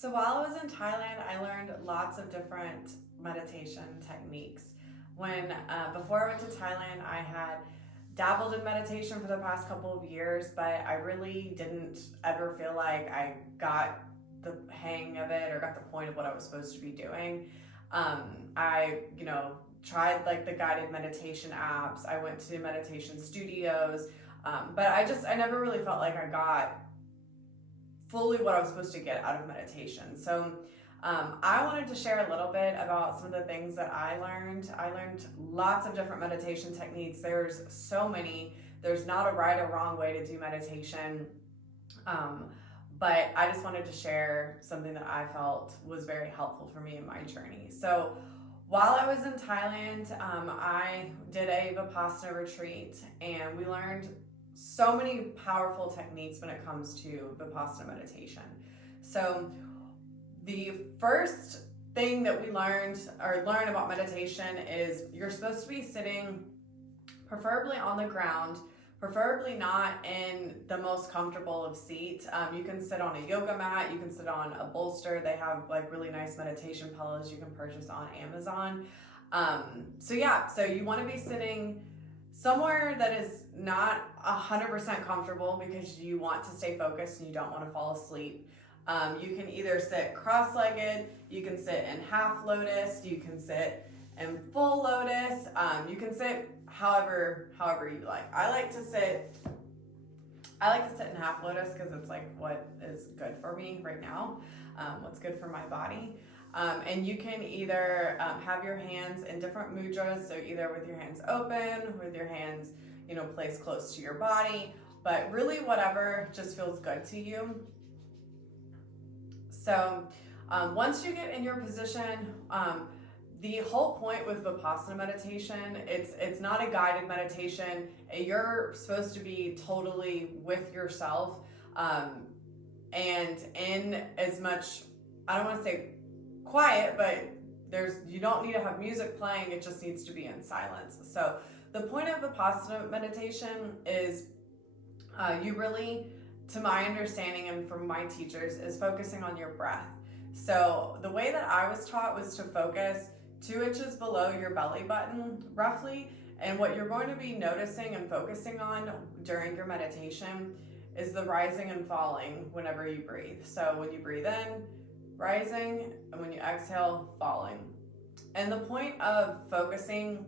So while I was in Thailand, I learned lots of different meditation techniques. Before I went to Thailand, I had dabbled in meditation for the past couple of years, but I really didn't ever feel like I got the hang of it or got the point of what I was supposed to be doing. I tried like the guided meditation apps. I went to meditation studios, but I never really felt like I got fully what I was supposed to get out of meditation. So I wanted to share a little bit about some of the things that I learned. I learned lots of different meditation techniques. There's so many. There's not a right or wrong way to do meditation. But I just wanted to share something that I felt was very helpful for me in my journey. So while I was in Thailand, I did a Vipasana retreat, and we learned so many powerful techniques when it comes to Vipasana meditation. So the first thing that we learn about meditation is you're supposed to be sitting preferably on the ground, preferably not in the most comfortable of seats. You can sit on a yoga mat, you can sit on a bolster. They have like really nice meditation pillows you can purchase on Amazon. So you want to be sitting somewhere that is not 100% comfortable because you want to stay focused and you don't want to fall asleep. You can either sit cross-legged, you can sit in half lotus, you can sit in full lotus, you can sit however you like. I like to sit in half lotus because it's like what is good for me right now, what's good for my body. And you can either have your hands in different mudras, so either with your hands open, with your hands, placed close to your body, but really whatever just feels good to you. So once you get in your position, the whole point with Vipassana meditation, it's not a guided meditation. You're supposed to be totally with yourself, and in as much, I don't want to say quiet, but you don't need to have music playing, it just needs to be in silence. So the point of Vipassana meditation is you really, to my understanding and from my teachers, is focusing on your breath. So the way that I was taught was to focus 2 inches below your belly button, roughly, and what you're going to be noticing and focusing on during your meditation is the rising and falling whenever you breathe. So when you breathe in, rising, and when you exhale, falling. And the point of focusing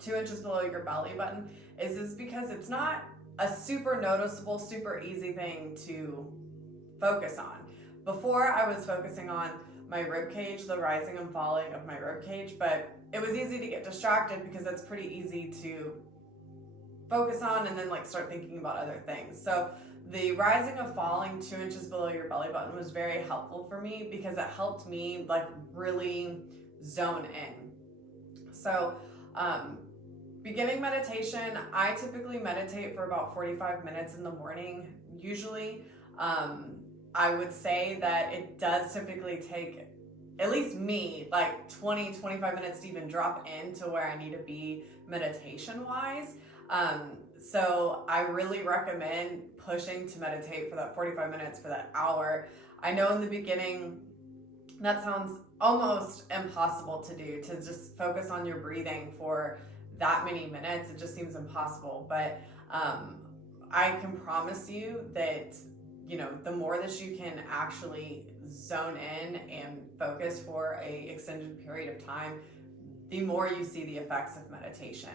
2 inches below your belly button is because it's not a super noticeable, super easy thing to focus on. Before, I was focusing on my rib cage, the rising and falling of my rib cage, but it was easy to get distracted because that's pretty easy to focus on and then start thinking about other things. So the rising and falling 2 inches below your belly button was very helpful for me because it helped me really zone in. So beginning meditation, I typically meditate for about 45 minutes in the morning. Usually, I would say that it does typically take, at least me, 20-25 minutes to even drop into where I need to be meditation-wise. So I really recommend pushing to meditate for that 45 minutes, for that hour. I know in the beginning, that sounds almost impossible to do, to just focus on your breathing for that many minutes. It just seems impossible. But I can promise you that, the more that you can actually zone in and focus for a extended period of time, the more you see the effects of meditation.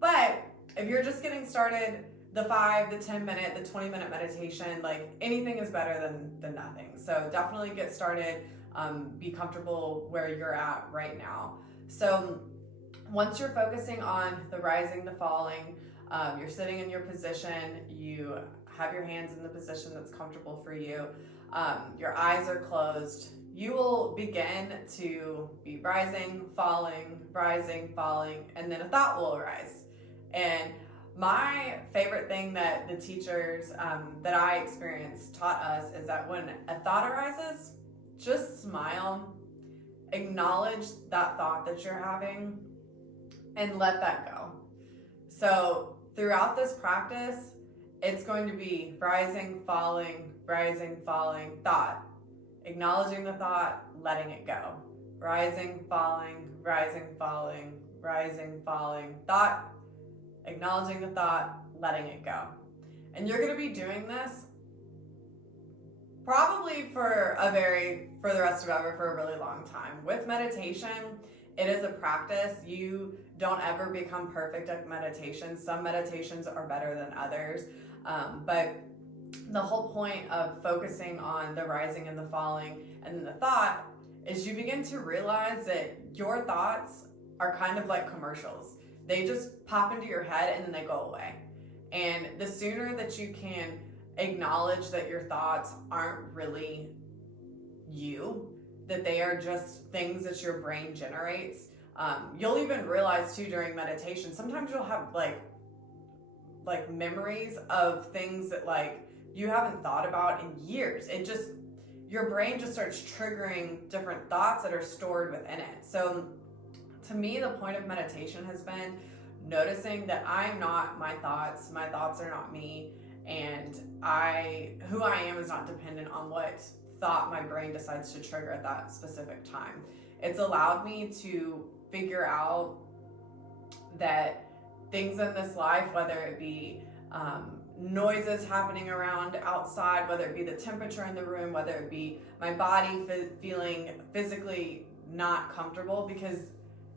But if you're just getting started, the 5, the 10 minute, the 20 minute meditation, anything is better than nothing. So definitely get started, be comfortable where you're at right now. So once you're focusing on the rising, the falling, you're sitting in your position, you have your hands in the position that's comfortable for you, your eyes are closed, you will begin to be rising, falling, and then a thought will arise. And my favorite thing that the teachers that I experienced taught us is that when a thought arises, just smile, acknowledge that thought that you're having, and let that go. So throughout this practice, it's going to be rising, falling, thought. acknowledging the thought, letting it go. Rising, falling, rising, falling, rising, falling. Thought, acknowledging the thought, letting it go. And you're going to be doing this probably for the rest of ever, for a really long time. With meditation, it is a practice. You don't ever become perfect at meditation. Some meditations are better than others. But the whole point of focusing on the rising and the falling and then the thought is you begin to realize that your thoughts are kind of like commercials. They just pop into your head and then they go away. And the sooner that you can acknowledge that your thoughts aren't really you, that they are just things that your brain generates. You'll even realize too during meditation, sometimes you'll have like memories of things that like you haven't thought about in years. Your brain just starts triggering different thoughts that are stored within it. So to me, the point of meditation has been noticing that I'm not my thoughts are not me, and who I am is not dependent on what thought my brain decides to trigger at that specific time. It's allowed me to figure out that things in this life, whether it be noises happening around outside, whether it be the temperature in the room, whether it be my body feeling physically not comfortable, because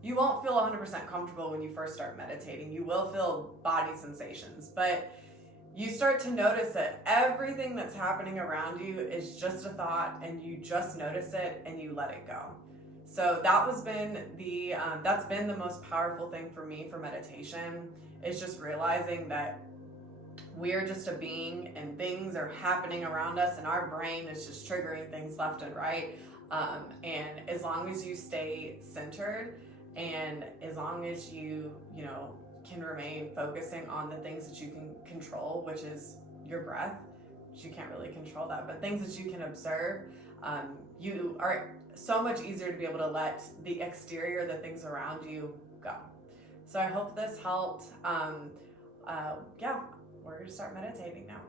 you won't feel 100% comfortable when you first start meditating. You will feel body sensations, but you start to notice that everything that's happening around you is just a thought, and you just notice it and you let it go. So that's been the most powerful thing for me for meditation, is just realizing that we're just a being and things are happening around us and our brain is just triggering things left and right. And as long as you stay centered, and as long as you can remain focusing on the things that you can control, which is your breath, which you can't really control that, but things that you can observe, you are so much easier to be able to let the exterior, the things around you, go. So I hope this helped. We're going to start meditating now.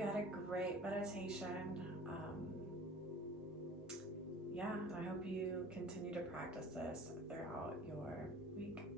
you had a great meditation. Yeah, and I hope you continue to practice this throughout your week.